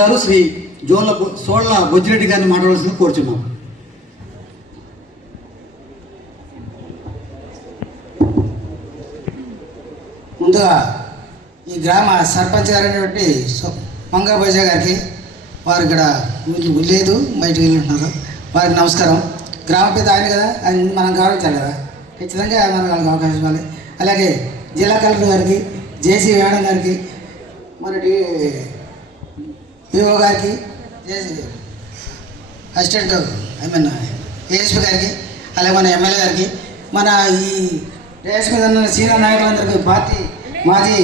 గారు శ్రీ సోళ్ల బొజ్జిరెడ్డి గారిని మాట్లాడాల్సింది కోరుచున్నాం. ముందుగా ఈ గ్రామ సర్పంచ్ గారైనటువంటి మంగబోజ గారికి, వారు ఇక్కడ లేదు బయటకు వెళ్ళి ఉంటున్నారు, వారికి నమస్కారం. గ్రామ పెద్ద ఆయన కదా, ఆయన మనం గౌరవించాలి కదా, ఖచ్చితంగా మనకు వాళ్ళకి అవకాశం ఇవ్వాలి. అలాగే జిల్లా కలెక్టర్ గారికి, జేసీ మేడం గారికి, మన డిఓ గారికి, అసిస్టెంట్ ఏఎస్పీ గారికి, అలాగే మన ఎమ్మెల్యే గారికి, మన ఈ రేస్ మీద ఉన్న సీనియర్ నాయకులందరికీ, పార్టీ మాజీ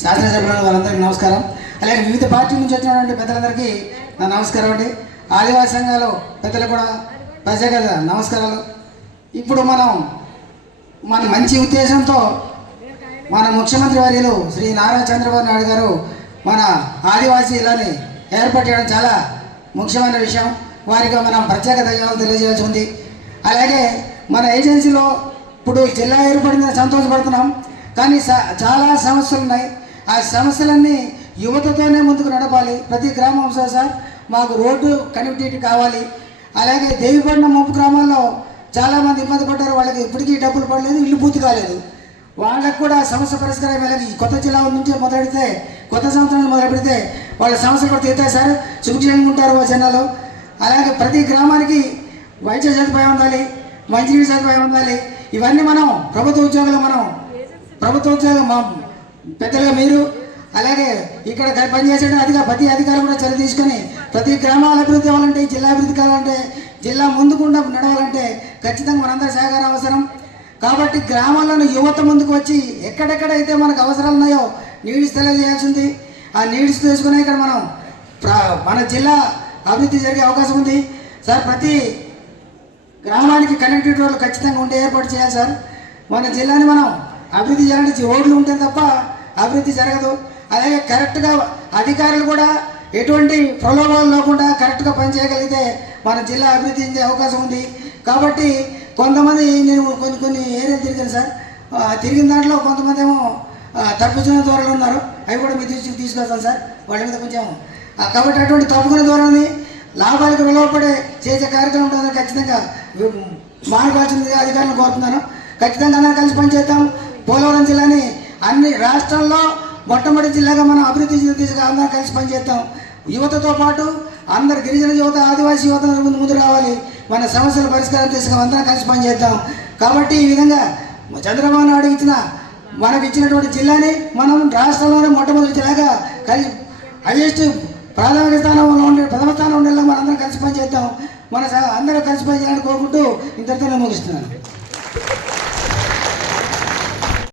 శాసనసభ్యులు వాళ్ళందరికీ నమస్కారం. అలాగే వివిధ పార్టీ నుంచి వచ్చినటువంటి పెద్దలందరికీ నా నమస్కారం అండి. ఆదివాసీ సంఘాలు పెద్దలకు కూడా ప్రత్యేక నమస్కారాలు. ఇప్పుడు మన మంచి ఉద్దేశంతో మన ముఖ్యమంత్రి వర్యులు శ్రీ నారా చంద్రబాబు నాయుడు గారు మన ఆదివాసీలని ఏర్పాటు చేయడం చాలా ముఖ్యమైన విషయం. వారికి మనం ప్రత్యేక ధన్యవాదాలు తెలియజేయాల్సి ఉంది. అలాగే మన ఏజెన్సీలో ఇప్పుడు జిల్లా ఏర్పడిందని సంతోషపడుతున్నాం, కానీ చాలా సమస్యలు ఉన్నాయి. ఆ సమస్యలన్నీ యువతతోనే ముందుకు నడపాలి. ప్రతి గ్రామం సార్ మాకు రోడ్డు కనెక్టివిటీ కావాలి. అలాగే దేవిపట్నం ముంపు గ్రామాల్లో చాలామంది ఇబ్బంది పడ్డారు, వాళ్ళకి ఇప్పటికీ డబ్బులు పడలేదు, ఇల్లు పూర్తి కాలేదు. వాళ్ళకు కూడా సమస్య పరిష్కారం అలాగే కొత్త జిల్లా నుంచి మొదలెడితే, కొత్త సంవత్సరం మొదలు పెడితే వాళ్ళ సమస్యలు కూడా తీరుతాయి సార్, సుభిక్షంగా ఉంటారు జనాలు. అలాగే ప్రతి గ్రామానికి వైద్య సదుపాయం ఉండాలి, మంచినీటి సదుపాయం ఉండాలి. ఇవన్నీ మనం ప్రభుత్వ ఉద్యోగులు మా పెద్దలుగా మీరు, అలాగే ఇక్కడ పనిచేసే ప్రతి అధికారులు కూడా చర్య తీసుకొని ప్రతి గ్రామాల అభివృద్ధి అవ్వాలంటే, జిల్లా అభివృద్ధి కావాలంటే, జిల్లా ముందుకుండా నడవాలంటే ఖచ్చితంగా మనందరి సహకారం అవసరం. కాబట్టి గ్రామాలను యువత ముందుకు వచ్చి ఎక్కడెక్కడైతే మనకు అవసరాలు ఉన్నాయో నీడ్స్ తెలియజేయాల్సింది. ఆ నీడ్స్ తీసుకునే ఇక్కడ మన జిల్లా అభివృద్ధి జరిగే అవకాశం ఉంది సార్. ప్రతి గ్రామానికి కనెక్టివిటీ రోడ్లు ఖచ్చితంగా ఉండే ఏర్పాటు చేయాలి సార్. మన జిల్లాని మనం అభివృద్ధి చేయాలంటే రోడ్లు ఉంటే తప్ప అభివృద్ధి జరగదు. అలాగే కరెక్ట్గా అధికారులు కూడా ఎటువంటి ప్రలోభాలు లేకుండా కరెక్ట్గా పనిచేయగలిగితే మన జిల్లా అభివృద్ధి చెందే అవకాశం ఉంది. కాబట్టి కొంతమంది, నేను కొన్ని ఏరియాలు తిరిగాను సార్, తిరిగిన దాంట్లో కొంతమంది ఏమో తప్పుకునే ధోరణులు ఉన్నారు, అవి కూడా మీ దృష్టికి తీసుకొస్తాను సార్ వాళ్ళ మీద కొంచెం. కాబట్టి అటువంటి తప్పుకునే ధోరణి లాభాలకు విలువపడే చేసే కార్యక్రమం ఉంటుందని ఖచ్చితంగా మానుకోవాల్సింది అధికారులను కోరుతున్నాను. ఖచ్చితంగా అందరం కలిసి పనిచేద్దాం. పోలవరం జిల్లాని అన్ని రాష్ట్రాల్లో మొట్టమొదటి జిల్లాగా మనం అభివృద్ధి దిశగా అందరం కలిసి పనిచేద్దాం. యువతతో పాటు అందరు గిరిజన యువత, ఆదివాసీ యువత ముందు రావాలి. మన సమస్యల పరిష్కారం దిశగా అందరం కలిసి పనిచేద్దాం. కాబట్టి ఈ విధంగా చంద్రబాబు నాయుడు మనకు ఇచ్చినటువంటి జిల్లాని మనం రాష్ట్రంలోనే మొట్టమొదటి జిల్లాగా హైయెస్ట్ ప్రథమ స్థానంలో ఉండేలా మనం అందరం కలిసి పనిచేద్దాం. అందరూ కలిసి పనిచేయాలని కోరుకుంటూ ఇంతటితో నేను ముగిస్తున్నాను.